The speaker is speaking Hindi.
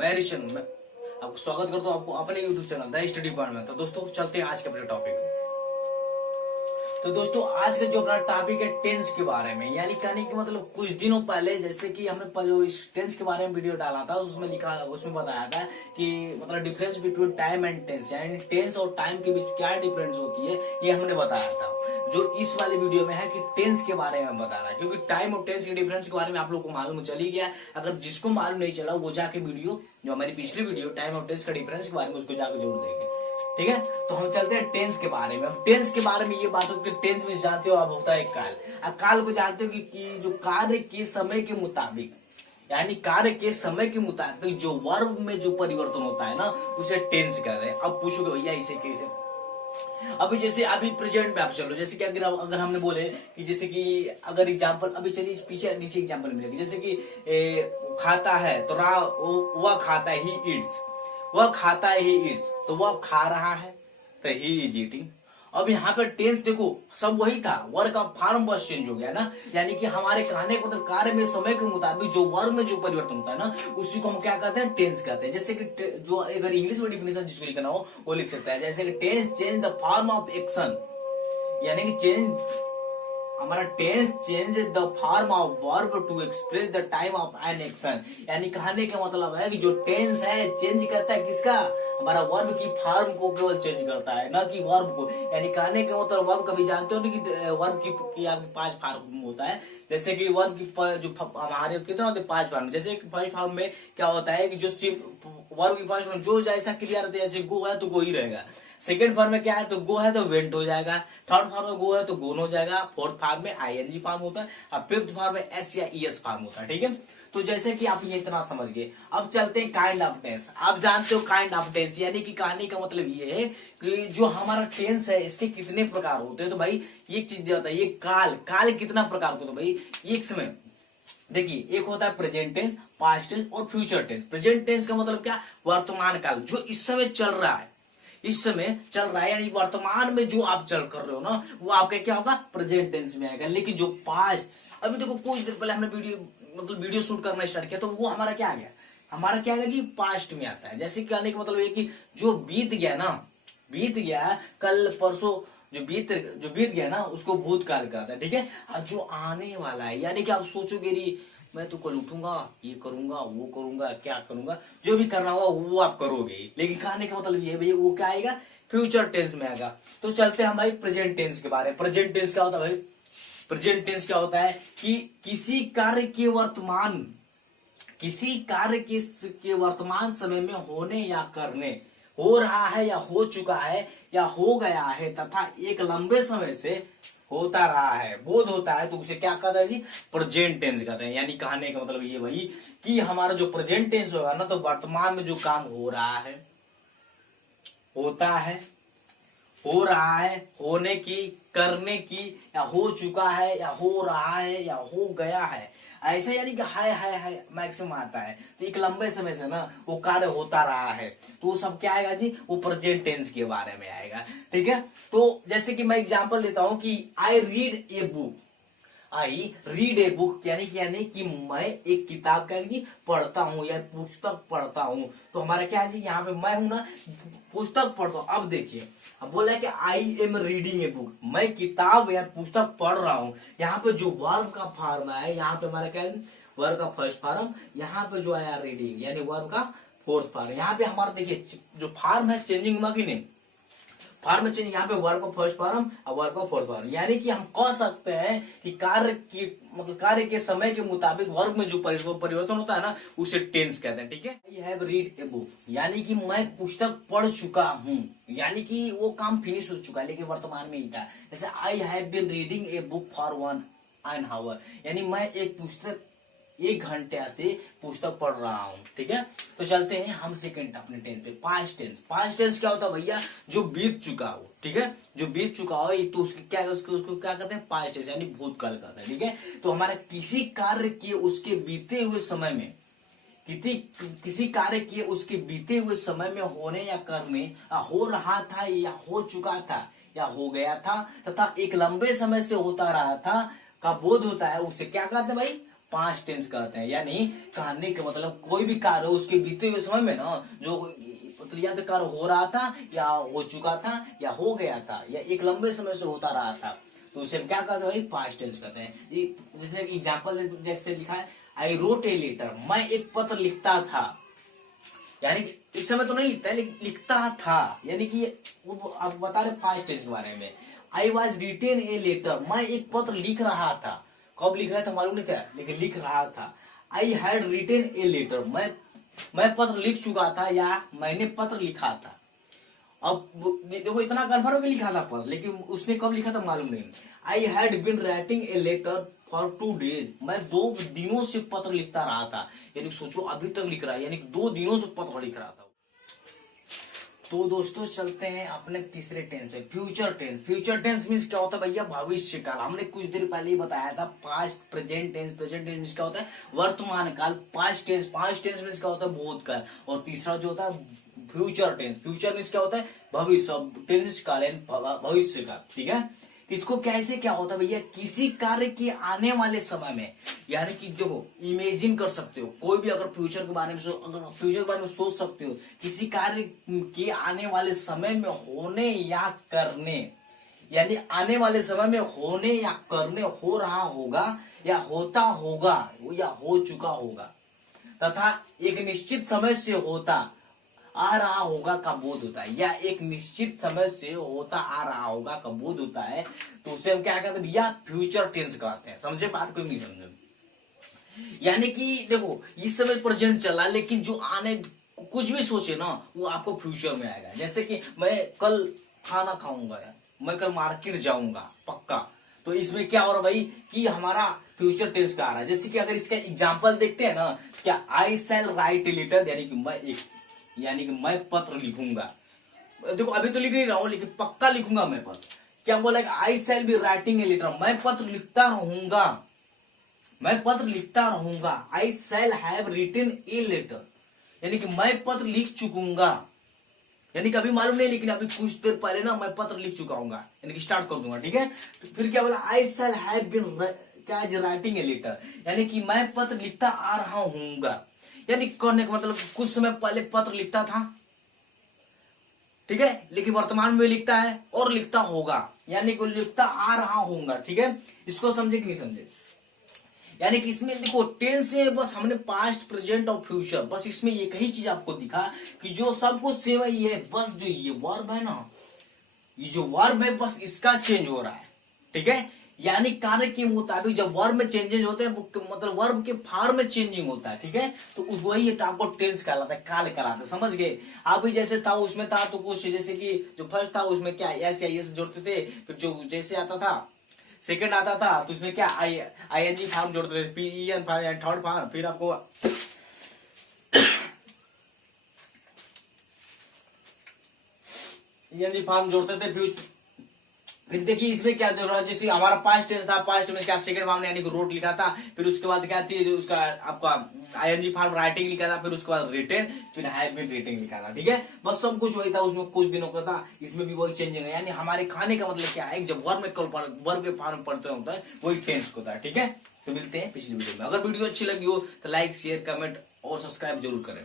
मैं ऋषि मैं आपको स्वागत करता हूँ आपको अपने YouTube channel the study point में। तो दोस्तों चलते हैं आज के अपने टॉपिक। तो दोस्तों आज का जो अपना टॉपिक है टेंस के बारे में, यानी कहने की मतलब कुछ दिनों पहले जैसे कि हमने जो इस टेंस के बारे में वीडियो डाला था उसमें बताया था कि मतलब difference between time and tense, यानी टेंस और टाइम के बीच क्या डिफरेंस होती है ये हमने बताया था। जो इस वाले वीडियो में है कि टेंस के बारे में बता रहा है, क्योंकि टाइम और टेंस के डिफरेंस के बारे में आप लोग को मालूम चल ही गया। अगर जिसको मालूम नहीं चला वो जाके वीडियो जो हमारी पिछली वीडियो टाइम और टेंस का डिफरेंस के बारे में उसको जाकर जरूर देखें। ठीक है, तो हम चलते हैं टेंस के बारे में। अब टेंस के बारे में ये बात होती है, टेंस में जानते हो आप होता है काल। अब काल को जानते हो कि जो कार्य के समय के मुताबिक, यानी कार्य के समय के मुताबिक जो वर्ब में जो परिवर्तन होता है ना उसे टेंस कहते हैं। अब पूछोगे भैया इसे कैसे? अभी जैसे अभी प्रेजेंट में आप चलो, जैसे कि अगर हमने बोले कि जैसे कि अगर एग्जांपल अभी चलिए पीछे नीचे एग्जांपल मिलेगी, जैसे कि खाता है तो वह खाता है, ही ईट्स। वह खाता है, ही ईट्स, तो वह खा रहा है तो ही इज ईटिंग। अब यहाँ पे टेंस देखो सब वही था, वर्ग का फॉर्म बस चेंज हो गया ना, यानी कि हमारे कहने को मतलब कार्य में समय के मुताबिक जो वर्ग में जो परिवर्तन होता है ना उसी को हम क्या कहते हैं? टेंस कहते हैं। जैसे कि जो अगर इंग्लिश में डिफिनेशन जिसको लिखना हो वो लिख सकता है, जैसे कि tense change the form of action, यानी कि हमारा tense change the form of verb to express the time of an action. यानी कहने का मतलब है कि जो टेंस है चेंज करता है किसका? हमारा वर्ब की फॉर्म को केवल चेंज करता है, ना कि वर्ब को। यानी कहने का मतलब वर्ब कभी जानते हो कि वर्ब की आपके 5 फॉर्म होता है। जैसे कि वर्ब की जो हमारे कितना होते हैं? 5 फॉर्म। जैसे फर्स्ट फॉर्म में क्या होता है कि जो वर्ब की फर्स्ट फॉर्म जो जैसा क्रिया रहता है, जैसे गो है तो गो ही रहेगा। सेकेंड फॉर्म में क्या है? तो गो है तो वेंट हो जाएगा। थर्ड फॉर्म में गो है तो गोन हो जाएगा। फोर्थ फॉर्म में आईएनजी फॉर्म होता है और फिफ्थ फॉर्म में एस या ईएस फॉर्म होता है। ठीक है, तो जैसे कि आप ये इतना समझ गए। अब चलते हैं काइंड ऑफ टेंस। आप जानते हो काइंड ऑफ टेंस, यानी कि कहने का मतलब ये है कि जो हमारा टेंस है इसके कितने प्रकार होते हैं। तो भाई एक चीज दिया होता है, ये काल कितना प्रकार होता है? तो भाई एक समय देखिए, एक होता है प्रेजेंट टेंस, पास्ट टेंस और फ्यूचर टेंस। प्रेजेंट टेंस का मतलब क्या? वर्तमान काल, जो इस समय चल रहा है, इस समय चल रहा है, यानी वर्तमान में जो आप चल कर रहे हो ना वो आपका क्या होगा? प्रेजेंट टेंस में आएगा। लेकिन जो पास्ट, अभी देखो कुछ दिन पहले हमने वीडियो शूट करना स्टार्ट किया तो वो हमारा क्या आ गया? हमारा क्या आ गया जी? पास्ट में आता है। जैसे कहने का मतलब ये कि जो बीत गया ना, बीत गया कल परसों, जो बीत गया ना उसको भूतकाल कहता है। ठीक है, और जो आने वाला है, यानी कि आप सोचोगे री मैं तो कल उठूंगा, ये करूंगा, वो करूंगा, क्या करूंगा, जो भी करना होगा वो आप करोगे। लेकिन कहने का मतलब ये भाई वो क्या आएगा? फ्यूचर टेंस में आएगा। तो चलते हैं हम भाई प्रेजेंट टेंस के बारे में। प्रेजेंट टेंस क्या होता है भाई? प्रेजेंट टेंस क्या होता है कि किसी कार्य के वर्तमान समय में होने या करने, हो रहा है या हो चुका है या हो गया है तथा एक लंबे समय से होता रहा है, बोध होता है, तो उसे क्या कहते हैं जी? प्रेजेंट टेंस कहते हैं। यानी कहने का मतलब ये भाई कि हमारा जो प्रेजेंट टेंस होगा ना तो वर्तमान में जो काम हो रहा है, होता है, हो रहा है, होने की, करने की, या हो चुका है या हो रहा है या हो गया है, ऐसे यानी कि हाय मैक्सिमम आता है। तो एक लंबे समय से ना वो कार्य होता रहा है, तो वो सब क्या आएगा जी? वो प्रेजेंट टेंस के बारे में आएगा। ठीक है, तो जैसे कि मैं एग्जांपल देता हूं कि आई रीड ए बुक, यानी कि मैं एक किताब का जी पढ़ता हूँ या पुस्तक पढ़ता हूँ। तो हमारा क्या है जी? यहाँ पे मैं हूं ना, पुस्तक पढ़ता हूँ। अब देखिए, अब बोला है कि I am reading a book, मैं किताब या पुस्तक पढ़ रहा हूँ। यहाँ पे जो वर्ब का फॉर्म है, यहाँ पे हमारा क्या है? वर्ब का फर्स्ट फॉर्म, यहाँ पे जो आया रीडिंग यानी वर्ब का फोर्थ फॉर्म। यहाँ पे हमारा देखिए जो फॉर्म है चेंजिंग हुआ कि नहीं? फॉर्म चेंज, यहाँ पे वर्ब का फर्स्ट फॉर्म और वर्ब का फोर्थ फॉर्म। यानी कि हम कह सकते हैं कि कार्य के समय के मुताबिक वर्ब में जो परिवर्तन होता है ना उसे टेंस कहते हैं। ठीक है, I have read a book, यानी कि मैं पुस्तक पढ़ चुका हूँ, यानी कि वो काम फिनिश हो चुका है लेकिन वर्तमान में ही था। जैसे I have been reading a book for 1 hour, यानी मैं एक पुस्तक 1 घंटे से पुस्तक पढ़ रहा हूँ। ठीक है, तो चलते हैं हम सेकंड अपने टेंस पे, पास्ट टेंस। पास्ट टेंस क्या होता है भैया? जो बीत चुका हो। ठीक है, जो बीत चुका हो तो उसको क्या कहते हैं? पास्ट टेंस यानी भूतकाल कहते हैं। ठीक है, तो हमारा किसी कार्य के उसके बीते हुए समय में, किसी कार्य के उसके बीते हुए समय में होने या करने, हो रहा था या हो चुका था या हो गया था तथा एक लंबे समय से होता रहा था का बोध होता है, उसे क्या कहते हैं भाई? पास्ट टेंस कहते हैं। यानी कहने का मतलब कोई भी कार्य उसके बीते हुए समय में ना जो या तो कार्य हो रहा था या हो चुका था या हो गया था या एक लंबे समय से होता रहा था, तो उसे हम क्या कहते हैं भाई, पास्ट टेंस कहते हैं। जैसे एग्जाम्पल जैसे लिखा है, आई रोट ए लेटर, मैं एक पत्र लिखता था। यानी कि इस समय तो नहीं लिखता है लेकिन लिखता था, यानी कि वो आप बता रहे पास्ट टेंस के बारे में। I was written a letter, मैं एक पत्र लिख रहा था। कब लिख रहा था मालूम नहीं था लेकिन लिख रहा था। I had written a letter, मैं पत्र लिख चुका था या मैंने पत्र लिखा था। अब देखो इतना कन्फर्म भी लिखा था पत्र, लेकिन उसने कब लिखा था मालूम नहीं। I had been writing a letter for 2 days, मैं 2 दिनों से पत्र लिखता रहा था। यानी सोचो अभी तक लिख रहा है, यानी 2 दिनों से पत्र लिख रहा था। तो दोस्तों चलते हैं अपने तीसरे टेंस पे, future tense. Future tense means क्या होता है भैया, भविष्य काल। हमने कुछ देर पहले ही बताया था past present tense. Present tense means क्या होता है, वर्तमान काल। पास्ट टेंस मीन्स क्या होता है, भूतकाल। और तीसरा जो होता है फ्यूचर टेंस। फ्यूचर मीन्स क्या होता है, भविष्य। टेंस काल भविष्य का, ठीक है। इसको कैसे क्या होता है भैया, किसी कार्य के आने वाले समय में, यानी कि जो इमेजिन कर सकते हो, कोई भी अगर फ्यूचर के बारे में सोच सकते हो, किसी कार्य के आने वाले समय में होने या करने, यानी आने वाले समय में होने या करने, हो रहा होगा या होता होगा या हो चुका होगा, तथा एक निश्चित समय से होता आ रहा होगा का बोध होता है, या एक निश्चित समय से होता आ रहा होगा का बोध होता है, तो उसे हम क्या कहते हैं भैया, फ्यूचर टेंस कहते हैं। समझे बात, कोई नहीं समझे। यानी कि देखो इस समय प्रेजेंट चला, लेकिन जो आने कुछ भी सोचे ना वो आपको फ्यूचर में आएगा। जैसे कि मैं कल खाना खाऊंगा या मैं कल मार्केट जाऊंगा पक्का, तो इसमें क्या हो रहा भाई कि हमारा फ्यूचर टेंस का आ रहा है। जैसे कि अगर इसका एग्जाम्पल देखते हैं ना, क्या आई शैल राइट ए लेटर, यानी कि मैं पत्र लिखूंगा। देखो अभी तो लिख नहीं रहा हूं लेकिन पक्का लिखूंगा मैं पत्र। क्या बोला, I shall be writing a letter, मैं पत्र लिखता रहूंगा, मैं पत्र लिखता रहूंगा। I shall have written a letter, यानी कि मैं पत्र लिख चुकूंगा। यानी कि अभी मालूम नहीं लेकिन अभी कुछ देर पहले ना मैं पत्र लिख चुका हूँ, यानी कि स्टार्ट कर दूंगा, ठीक है। तो फिर क्या बोला, आई शैल हैव बीन क्या राइटिंग ए लेटर, यानी कि मैं पत्र लिखता आ रहा हूँगा। यानी करने का मतलब कुछ समय पहले पत्र लिखता था, ठीक है, लेकिन वर्तमान में लिखता है और लिखता होगा, यानी कि लिखता आ रहा हूँगा, ठीक है। इसको समझे कि नहीं समझे। यानी कि इसमें देखो टेंस से बस हमने पास्ट प्रेजेंट और फ्यूचर, बस इसमें एक ही चीज आपको दिखा कि जो सब कुछ सेम ही है, बस जो ये वर्ब है ना, ये जो वर्ब है बस इसका चेंज हो रहा है, ठीक है। यानी कार्य के मुताबिक जब वर्ब में चेंजेस होते हैं, मतलब वर्ब के फॉर्म में चेंजिंग होता है, ठीक है, तो वही आपको टेंस कहलाता है, काल कहलाता है। समझ गए। आप भी जैसे था उसमें था तो कुछ जैसे कि जो फर्स्ट था उसमें क्या एस या एस जोड़ते थे, फिर जो जैसे आता था सेकंड आता था तो उसमें क्या आई एन जी फॉर्म जोड़ते थे, P E N third form, फिर आपको ई एन जी फॉर्म जोड़ते थे। फिर देखिए इसमें क्या जोड़ रहा है, जैसे हमारा पास्ट टेंस था, पास्ट में क्या सेकंड फॉर्म यानी कि रोट लिखा था, फिर उसके बाद क्या थी जो उसका आपका आईएनजी फॉर्म राइटिंग लिखा था, फिर उसके बाद रिटेन, फिर हैव बीन रिटिंग लिखा था, ठीक है। बस सब कुछ वही था, उसमें कुछ दिनों का था, इसमें भी वही चेंजिंग है। यानी हमारे खाने का मतलब क्या है, जब वर्ब के फॉर्म पढ़ते होता है वही टेंस होता है, ठीक है। तो मिलते हैं पिछली वीडियो में। अगर वीडियो अच्छी लगी हो तो लाइक शेयर कमेंट और सब्सक्राइब जरूर करें।